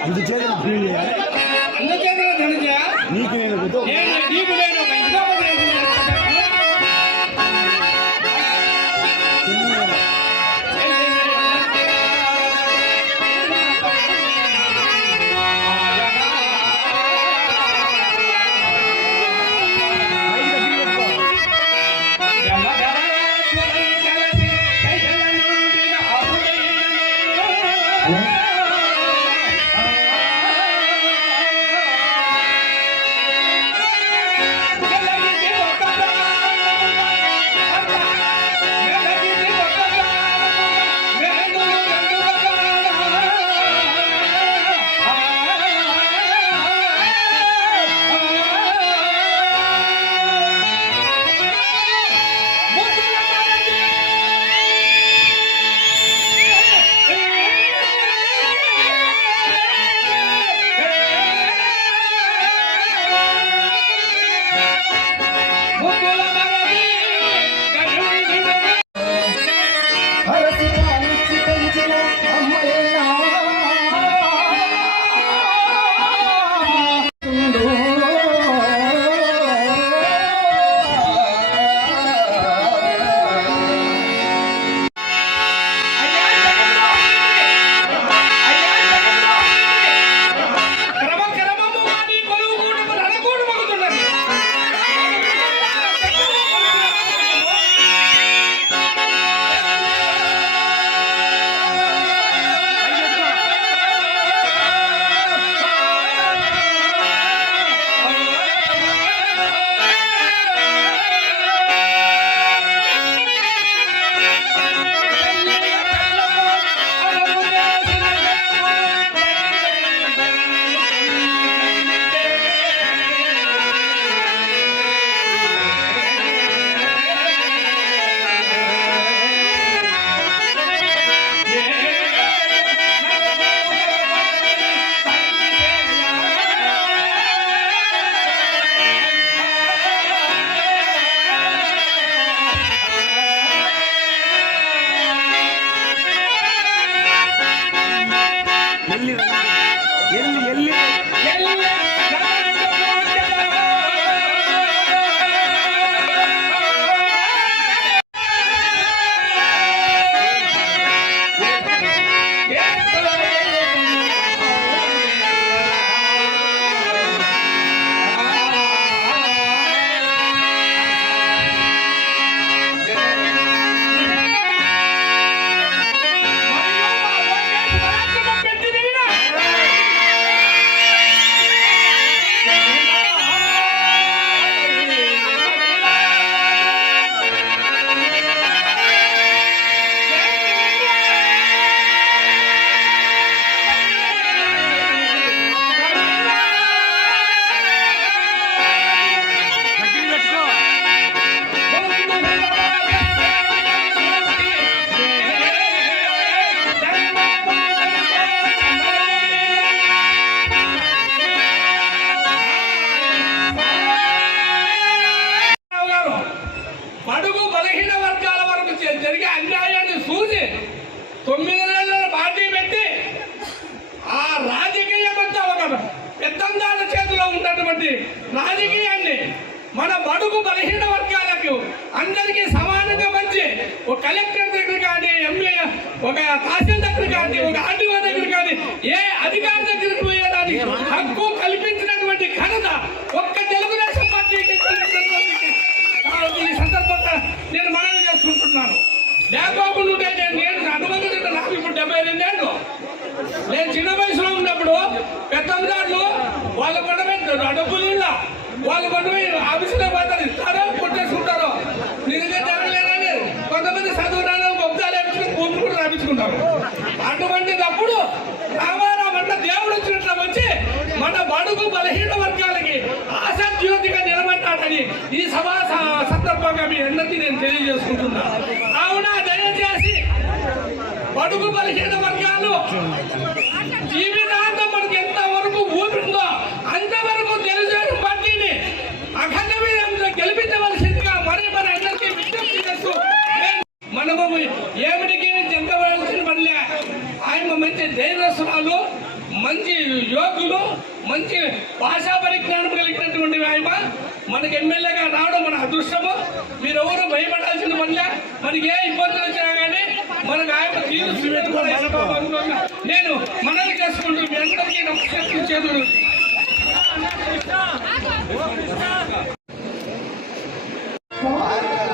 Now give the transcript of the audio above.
I'm the general premier. எள்ளு எள்ளு రాజకీయాన్ని మన బడుగు బలహీన వర్గాలకు అందరికీ సమానంగా మంచి ఒక కలెక్టర్ దగ్గర కానీ ఎంఏ ఒక తహసీల్ దగ్గర కానీ ఒక ఆర్టీఓ దగ్గర కానీ ఏ అధికారి దగ్గరికి పోయేదానికి హక్కు కల్పించినటువంటి ఘనత ఒక్క తెలుగుదేశం పార్టీకి ఈ సందర్భంగా నేను మనవి చేసుకుంటున్నాను. లేకపోకుండా ఉంటే నేను నేను అనుమతి నాకు ఇప్పుడు డెబ్బై రెండేళ్ళు నేను చిన్న వయసులో ఉన్నప్పుడు పెద్దలు వాళ్ళు కొనబెట్టారు డబ్బులు ఇలా వాళ్ళు కొనబోయి ఆఫీసులో పోతారు. ఇస్తారో కొట్టేసుకుంటారో నిజంగా జరగలేదని కొంతమంది చదువు బొబ్బాలు వేపించుకుని భూమి కూడా రాపించుకుంటారు. అటువంటిదప్పుడు రామారామన్న దేవుడు వచ్చినట్లు వచ్చి మన బడుగు బలహీన వర్గాలకి ఆశాజ్యోతిగా నిలబడ్డాడని ఈ సభా స- సందర్భంగా మీ అందరికీ నేను బడుగు బలహీన వర్గాలు జీవితాంతం మనకి ఎంత వరకు ఊపిందో అంతవరకు తెలుగుదేశం పార్టీని అఖండ విజయంతో గెలిపించవలసిందిగా మరి మన అందరికీ విజ్ఞప్తి చేస్తూ మనము ఏమిటికి చెందవలసిన పనిలే ఆయన మంచి ధైర్యస్తురాలు మంచి యోగులు మంచి భాషా పరిజ్ఞానం కలిగినటువంటి ఆయన మనకి ఎమ్మెల్యేగా రావడం అదృష్టము. మీరెవరు భయపడాల్సిన పనిలే మనకి ఏ ఇబ్బందులు వచ్చినా కానీ మనకు ఆయన నేను మనవి చేసుకుంటూ మీ అందరికీ నమస్కరించేది భారత